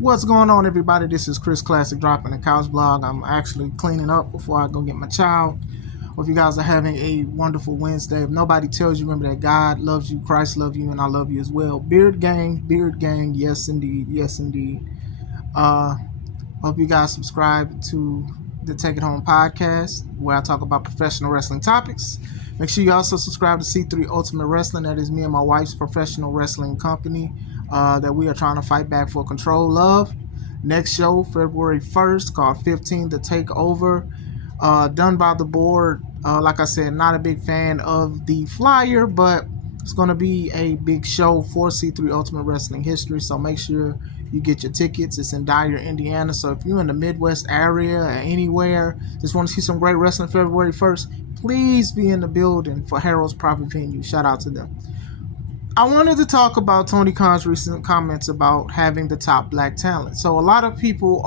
What's going on, everybody? This is Chris Classic dropping the couch blog. I'm actually cleaning up before I go get my child. Hope you guys are having a wonderful Wednesday. If nobody tells you, remember that God loves you, Christ loves you, and I love you as well. Beard gang, yes indeed, yes indeed. Uh, Hope you guys subscribe to the Take It Home podcast, where I talk about professional wrestling topics. Make sure you also subscribe to C3 Ultimate Wrestling. That is me and my wife's professional wrestling company that we are trying to fight back for control of. Next show, February 1st, called 15 The Takeover. Done by the board. Like I said, not a big fan of the flyer, but it's going to be a big show for C3 Ultimate Wrestling history, so make sure you get your tickets. It's in Dyer, Indiana, so if you're in the Midwest area or anywhere, just want to see some great wrestling February 1st, please be in the building for Harold's Private Venue. Shout out to them. I wanted to talk about Tony Khan's recent comments about having the top black talent. So a lot of people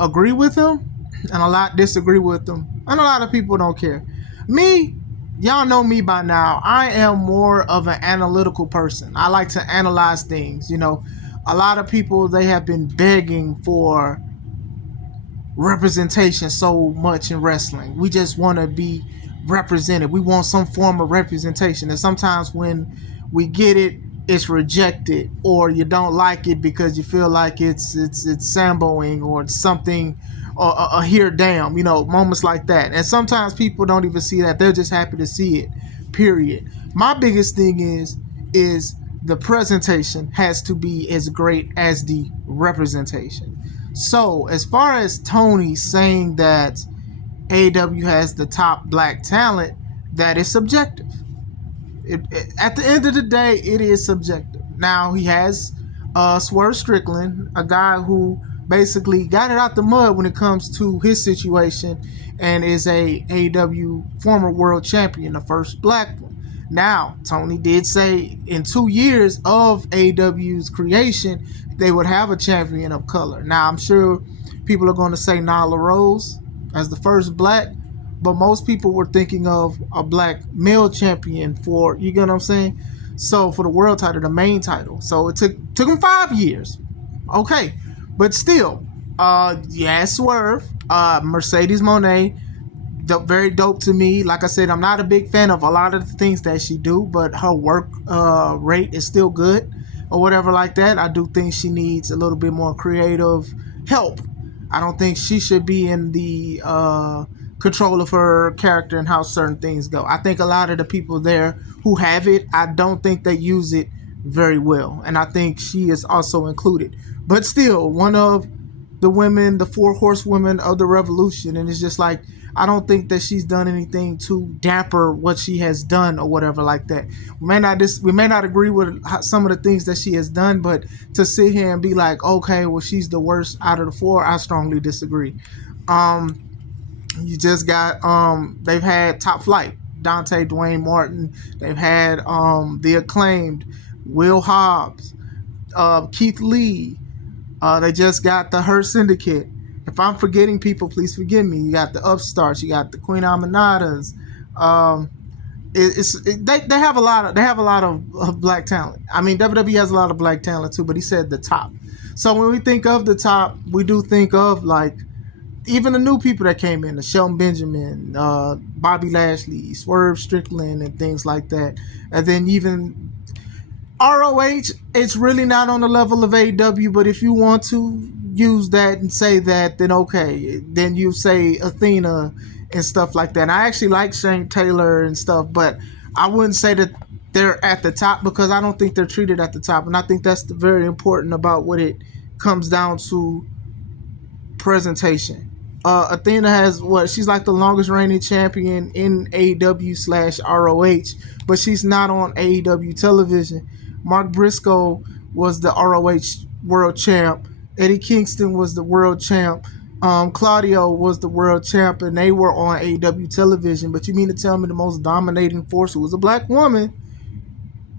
agree with him, and a lot disagree with him, and a lot of people don't care. Me, y'all know me by now. I am more of an analytical person. I like to analyze things. You know, a lot of people, they have been begging for representation so much in wrestling. We just want to be represented. We want some form of representation. And sometimes when we get it, it's rejected, or you don't like it because you feel like it's samboing or it's something a here damn, you know, moments like that. And sometimes people don't even see that. They're just happy to see it, period. My biggest thing is the presentation has to be as great as the representation. So as far as Tony saying that AEW has the top black talent, that is subjective. At the end of the day, it is subjective. Now, he has Swerve Strickland, a guy who basically got it out the mud when it comes to his situation, and is a AEW former world champion, the first black one. Now, Tony did say in 2 years of AEW's creation, they would have a champion of color. Now, I'm sure people are going to say Nyla Rose as the first black, but most people were thinking of a black male champion for, you get what I'm saying? So for the world title, the main title. So it took him 5 years. Okay. But still, yeah, Swerve, Mercedes Moné, very dope to me. Like I said, I'm not a big fan of a lot of the things that she do, but her work rate is still good or whatever like that. I do think she needs a little bit more creative help. I don't think she should be in the control of her character and how certain things go. I think a lot of the people there who have it, I don't think they use it very well. And I think she is also included. But still, one of the women, the four horsewomen of the revolution. And it's just like, I don't think that she's done anything to damper what she has done or whatever like that. We may not agree with some of the things that she has done, but to sit here and be like, okay, well, she's the worst out of the four, I strongly disagree. You just got, they've had Top Flight, Dante Dwayne Martin. They've had the acclaimed Will Hobbs, Keith Lee. They just got the Her Syndicate. If I'm forgetting people, please forgive me. You got the Upstarts. You got the Queen Aminadas. They have a lot of black talent. I mean, WWE has a lot of black talent too, but he said the top. So when we think of the top, we do think of like even the new people that came in, the Shelton Benjamin, Bobby Lashley, Swerve Strickland, and things like that. And then even ROH, it's really not on the level of AEW, but if you want to use that and say that, then okay. Then you say Athena and stuff like that. And I actually like Shane Taylor and stuff, but I wouldn't say that they're at the top because I don't think they're treated at the top. And I think that's very important about what it comes down to presentation. Athena has she's like the longest reigning champion in AEW/ROH, but she's not on AEW television. Mark Briscoe was the ROH world champ. Eddie Kingston was the world champ. Claudio was the world champ, and they were on AEW television. But you mean to tell me the most dominating force, who was a black woman,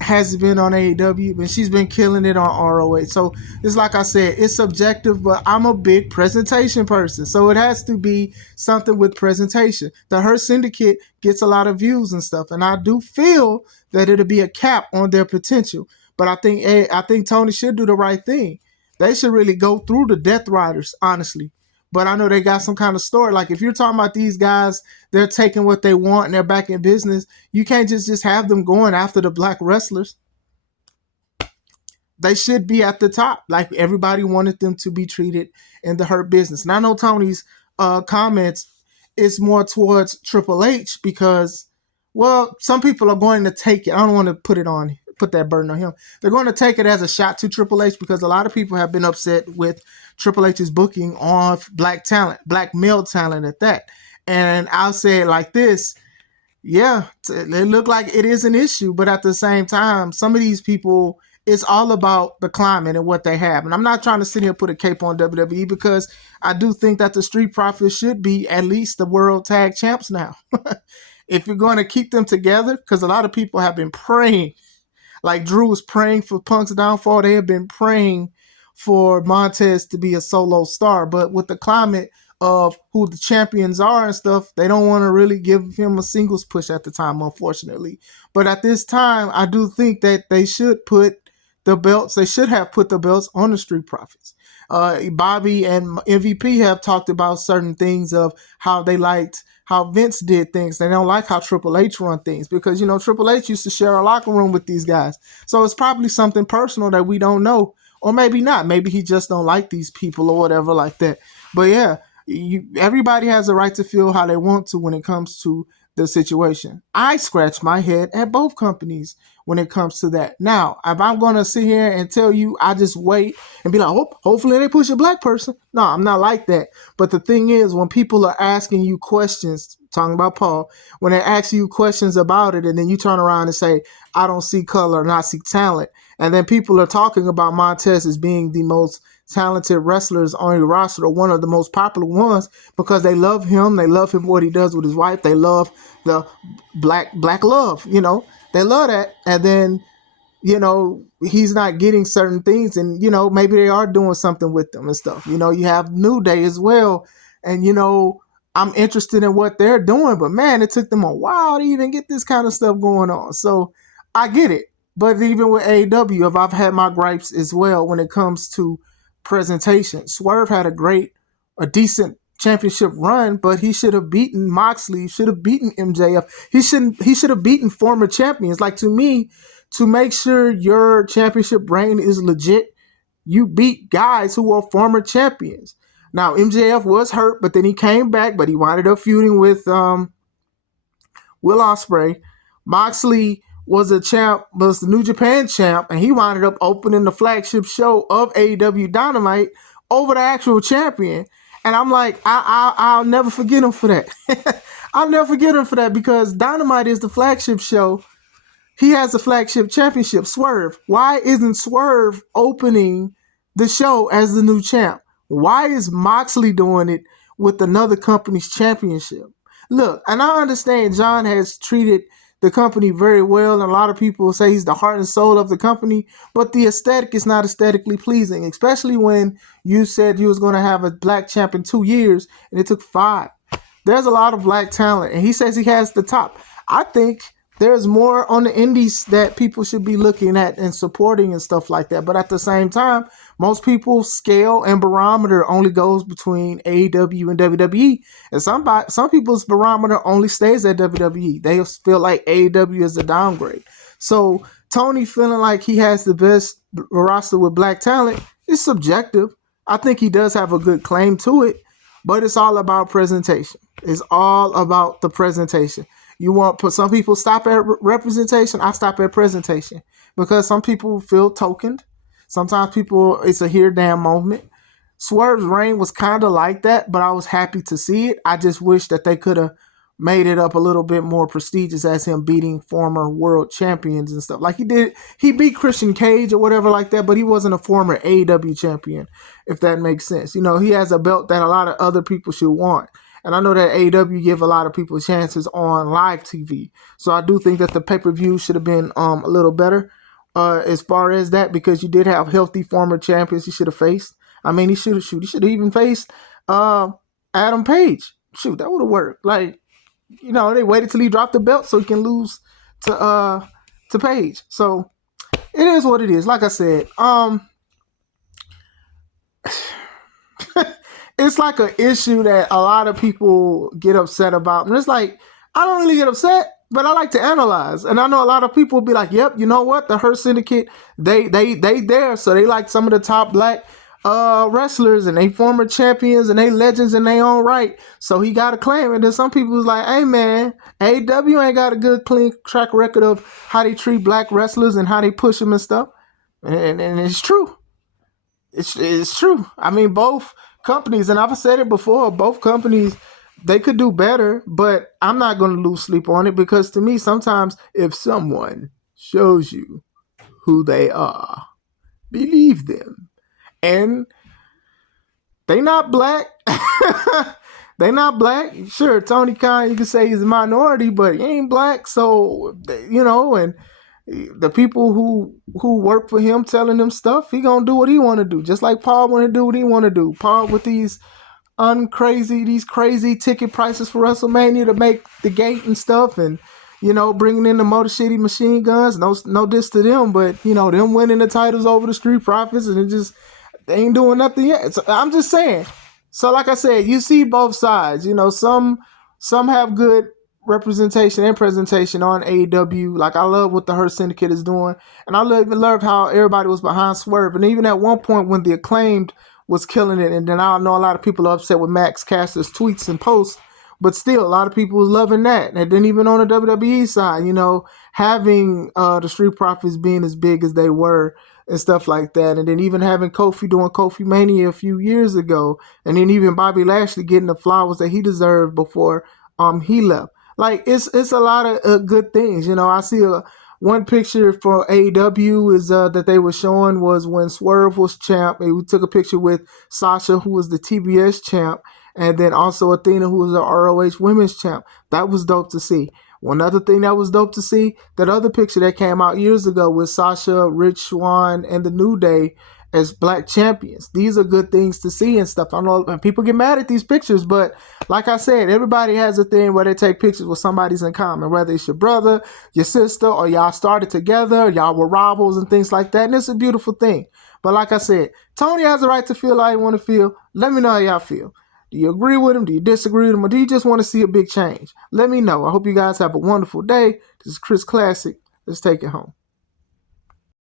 has been on AEW, and she's been killing it on ROH. So it's like I said, it's subjective, but I'm a big presentation person. So it has to be something with presentation. The Her Syndicate gets a lot of views and stuff, and I do feel that it'll be a cap on their potential. But I think Tony should do the right thing. They should really go through the Death Riders, honestly. But I know they got some kind of story. Like if you're talking about these guys, they're taking what they want and they're back in business. You can't just have them going after the black wrestlers. They should be at the top. Like everybody wanted them to be treated in the Hurt Business. And I know Tony's comments is more towards Triple H because, well, some people are going to take it. I don't want to put that burden on him. They're going to take it as a shot to Triple H because a lot of people have been upset with Triple H's booking on black talent, black male talent at that. And I'll say it like this. Yeah, it looked like it is an issue, but at the same time, some of these people, it's all about the climate and what they have. And I'm not trying to sit here and put a cape on WWE because I do think that the Street Profits should be at least the world tag champs now. If you're going to keep them together, because a lot of people have been praying, like Drew was praying for Punk's downfall, they have been praying for Montez to be a solo star. But with the climate of who the champions are and stuff, they don't want to really give him a singles push at the time, unfortunately. But at this time, I do think that they should put the belts, they should have put the belts on the Street Profits. Bobby and MVP have talked about certain things of how they liked how Vince did things. They don't like how Triple H run things because, Triple H used to share a locker room with these guys. So it's probably something personal that we don't know, or maybe not. Maybe he just don't like these people or whatever like that. But yeah, everybody has a right to feel how they want to when it comes to the situation. I scratch my head at both companies when it comes to that. Now, if I'm going to sit here and tell you, I just wait and be like, hopefully they push a black person. No, I'm not like that. But the thing is, when people are asking you questions, talking about Paul, when they ask you questions about it, and then you turn around and say, I don't see color and I see talent. And then people are talking about Montez as being the most talented wrestlers on your roster, or one of the most popular ones, because they love him. They love him, what he does with his wife. They love the black love, they love that. And then, he's not getting certain things, and, maybe they are doing something with them and stuff. You have New Day as well. And, I'm interested in what they're doing, but man, it took them a while to even get this kind of stuff going on. So I get it. But even with AEW, I've had my gripes as well when it comes to presentation. Swerve had a decent championship run, but he should have beaten Moxley, should have beaten MJF. He should have beaten former champions. Like, to me, to make sure your championship reign is legit, you beat guys who are former champions. Now, MJF was hurt, but then he came back, but he wound up feuding with Will Ospreay. Moxley was the New Japan champ, and he wound up opening the flagship show of AEW Dynamite over the actual champion. And I'm like, I'll never forget him for that. I'll never forget him for that because Dynamite is the flagship show. He has the flagship championship, Swerve. Why isn't Swerve opening the show as the new champ? Why is Moxley doing it with another company's championship? Look, and I understand John has treated the company very well, and a lot of people say he's the heart and soul of the company, but the aesthetic is not aesthetically pleasing, especially when you said you was going to have a black champ in 2 years, and it took 5. There's a lot of black talent, and he says he has the top. I think there's more on the indies that people should be looking at and supporting and stuff like that. But at the same time, most people's scale and barometer only goes between AEW and WWE. And some people's barometer only stays at WWE. They feel like AEW is a downgrade. So Tony feeling like he has the best roster with black talent is subjective. I think he does have a good claim to it, but it's all about presentation. It's all about the presentation. Some people stop at representation. I stop at presentation because some people feel tokened. Sometimes it's a here damn moment. Swerve's reign was kind of like that, but I was happy to see it. I just wish that they could have made it up a little bit more prestigious as him beating former world champions and stuff. Like he did, he beat Christian Cage or whatever like that, but he wasn't a former AEW champion, if that makes sense. He has a belt that a lot of other people should want. And I know that AEW give a lot of people chances on live TV. So I do think that the pay-per-view should have been a little better as far as that, because you did have healthy former champions he should have faced. I mean, he should have even faced Adam Page. Shoot, that would have worked. Like, they waited till he dropped the belt so he can lose to Page. So it is what it is. Like I said, it's like an issue that a lot of people get upset about. And it's like, I don't really get upset, but I like to analyze. And I know a lot of people will be like, yep, you know what? The Hurt Syndicate, they there. So they like some of the top black wrestlers and they former champions and they legends in their own right. So he got a claim. And then some people was like, hey man, AEW ain't got a good clean track record of how they treat black wrestlers and how they push them and stuff. And it's true. It's true. I mean, both companies, and I've said it before, both companies, they could do better, but I'm not going to lose sleep on it because to me, sometimes if someone shows you who they are, believe them. And they not black. They not black. Sure, Tony Khan, you can say he's a minority, but he ain't black. So, you know, and the people who work for him telling him stuff, he gonna do what he want to do. Just like Paul want to do what he want to do. Paul with these crazy ticket prices for WrestleMania to make the gate and stuff, and you know, bringing in the Motor City Machine Guns. No diss to them, but you know, them winning the titles over the Street Profits, and it just they ain't doing nothing yet. So, I'm just saying. So like I said, you see both sides. You know, some have good representation and presentation on AEW. Like I love what the Hurt Syndicate is doing, and I love how everybody was behind Swerve. And even at one point when the Acclaimed was killing it, and then I know a lot of people are upset with Max Caster's tweets and posts, but still a lot of people was loving that. And then even on the WWE side, you know, having the Street Profits being as big as they were and stuff like that, and then even having Kofi doing Kofi Mania a few years ago, and then even Bobby Lashley getting the flowers that he deserved before he left. Like it's a lot of good things. You know, I see one picture for AEW is that they were showing was when Swerve was champ. We took a picture with Sasha, who was the TBS champ, and then also Athena, who was the ROH Women's champ. That was dope to see. One other thing that was dope to see, that other picture that came out years ago with Sasha, Rich Swann, and the New Day as black champions. These are good things to see and stuff. I know people get mad at these pictures, but like I said, everybody has a thing where they take pictures with somebody's in common, whether it's your brother, your sister, or y'all started together, y'all were rivals and things like that. And it's a beautiful thing. But like I said, Tony has a right to feel how he want to feel. Let me know how y'all feel. Do you agree with him? Do you disagree with him? Or do you just want to see a big change? Let me know. I hope you guys have a wonderful day. This is Chris Classic. Let's take it home.